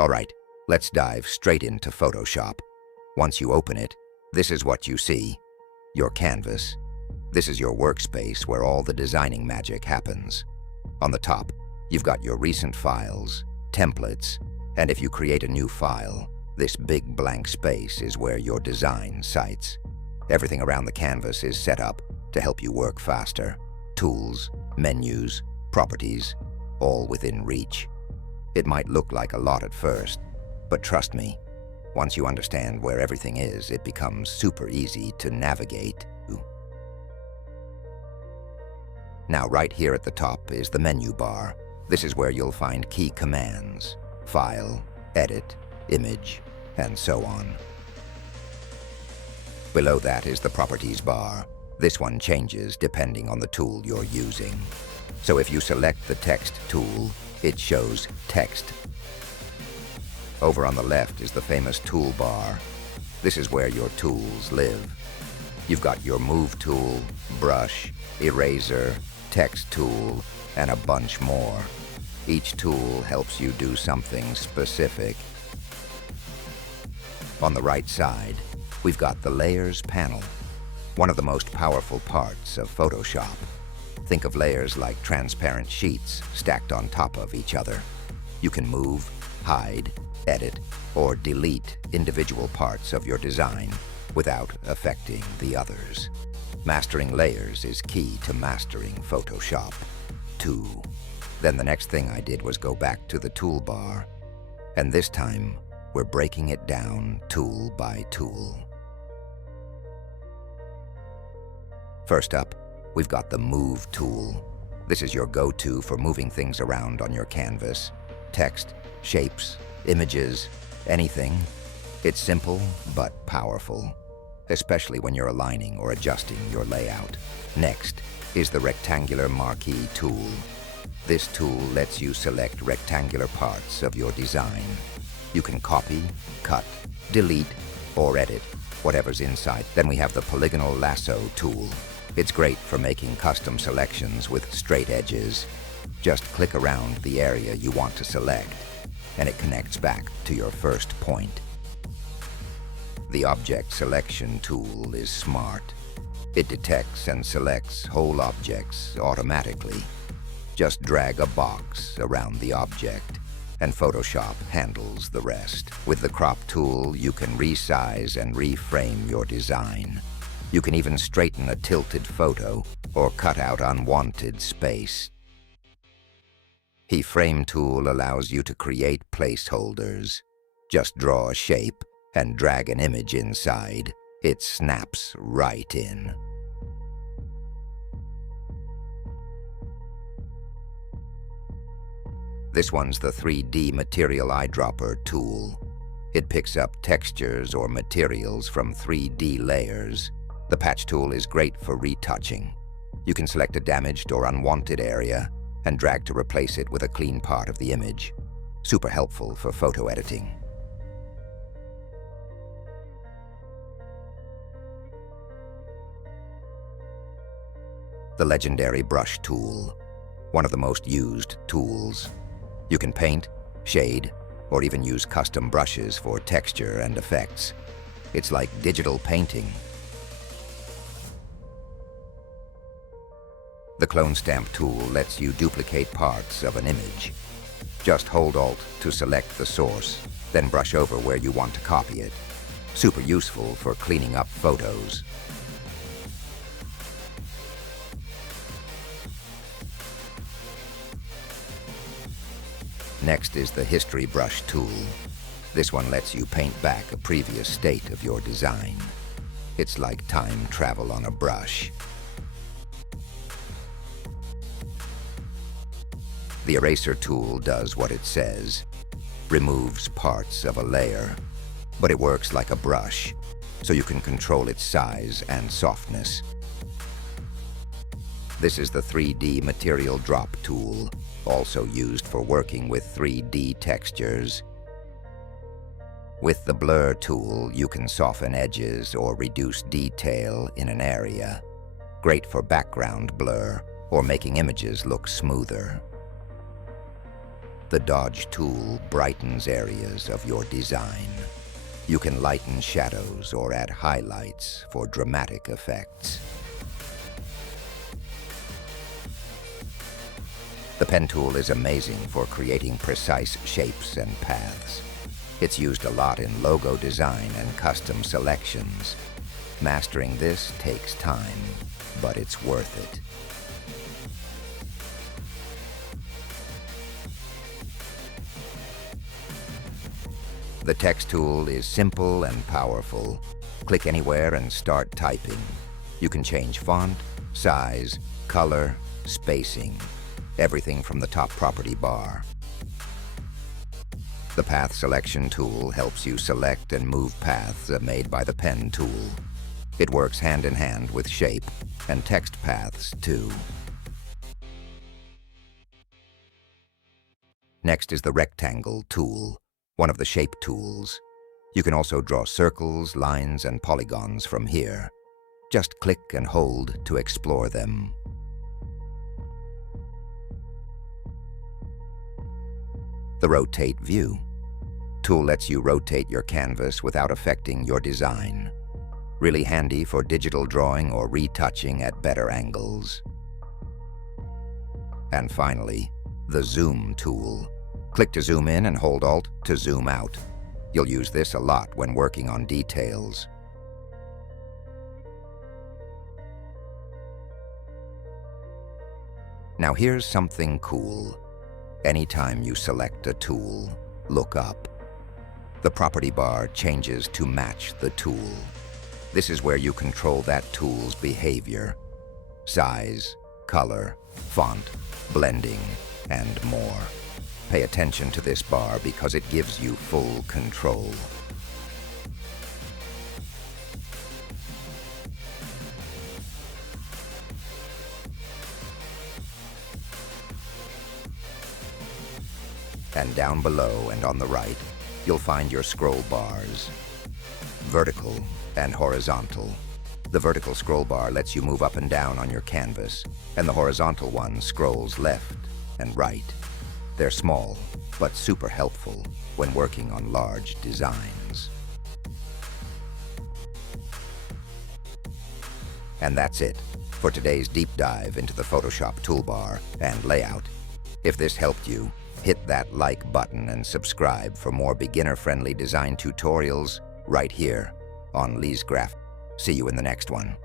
All right, let's dive straight into Photoshop. Once you open it, this is what you see. Your canvas. This is your workspace where all the designing magic happens. On the top, you've got your recent files, templates, and if you create a new file, this big blank space is where your design sites. Everything around the canvas is set up to help you work faster. Tools, menus, properties, all within reach. It might look like a lot at first, but trust me, once you understand where everything is, it becomes super easy to navigate. Now, right here at the top is the menu bar. This is where you'll find key commands: file, edit, image, and so on. Below that is the properties bar. This one changes depending on the tool you're using. So if you select the text tool, it shows text. Over on the left is the famous toolbar. This is where your tools live. You've got your move tool, brush, eraser, text tool, and a bunch more. Each tool helps you do something specific. On the right side, we've got the layers panel, one of the most powerful parts of Photoshop. Think of layers like transparent sheets stacked on top of each other. You can move, hide, edit, or delete individual parts of your design without affecting the others. Mastering layers is key to mastering Photoshop, too. Then the next thing I did was go back to the toolbar, and this time we're breaking it down tool by tool. First up, we've got the Move tool. This is your go-to for moving things around on your canvas. Text, shapes, images, anything. It's simple but powerful, especially when you're aligning or adjusting your layout. Next is the rectangular Marquee Tool. This tool lets you select rectangular parts of your design. You can copy, cut, delete, or edit whatever's inside. Then we have the polygonal Lasso Tool. It's great for making custom selections with straight edges. Just click around the area you want to select, and it connects back to your first point. The Object Selection tool is smart. It detects and selects whole objects automatically. Just drag a box around the object, and Photoshop handles the rest. With the Crop tool, you can resize and reframe your design. You can even straighten a tilted photo or cut out unwanted space. Frame tool allows you to create placeholders. Just draw a shape and drag an image inside. It snaps right in. This one's the 3D Material Eyedropper tool. It picks up textures or materials from 3D layers. The Patch tool is great for retouching. You can select a damaged or unwanted area and drag to replace it with a clean part of the image. Super helpful for photo editing. The legendary Brush tool, one of the most used tools. You can paint, shade, or even use custom brushes for texture and effects. It's like digital painting. The Clone Stamp tool lets you duplicate parts of an image. Just hold Alt to select the source, then brush over where you want to copy it. Super useful for cleaning up photos. Next is the History Brush tool. This one lets you paint back a previous state of your design. It's like time travel on a brush. The Eraser tool does what it says, removes parts of a layer, but it works like a brush, so you can control its size and softness. This is the 3D Material Drop tool, also used for working with 3D textures. With the Blur tool, you can soften edges or reduce detail in an area. Great for background blur or making images look smoother. The Dodge tool brightens areas of your design. You can lighten shadows or add highlights for dramatic effects. The pen tool is amazing for creating precise shapes and paths. It's used a lot in logo design and custom selections. Mastering this takes time, but it's worth it. The text tool is simple and powerful. Click anywhere and start typing. You can change font, size, color, spacing, everything from the top property bar. The path selection tool helps you select and move paths made by the pen tool. It works hand in hand with shape and text paths too. Next is the rectangle tool, one of the shape tools. You can also draw circles, lines, and polygons from here. Just click and hold to explore them. The rotate view tool lets you rotate your canvas without affecting your design. Really handy for digital drawing or retouching at better angles. And finally, the zoom tool. Click to zoom in and hold Alt to zoom out. You'll use this a lot when working on details. Now here's something cool. Anytime you select a tool, look up. The property bar changes to match the tool. This is where you control that tool's behavior. Size, color, font, blending, and more. Pay attention to this bar because it gives you full control. And down below and on the right, you'll find your scroll bars. Vertical and horizontal. The vertical scroll bar lets you move up and down on your canvas, and the horizontal one scrolls left and right. They're small, but super helpful when working on large designs. And that's it for today's deep dive into the Photoshop toolbar and layout. If this helped you, hit that like button and subscribe for more beginner-friendly design tutorials right here on Lisgraphix. See you in the next one.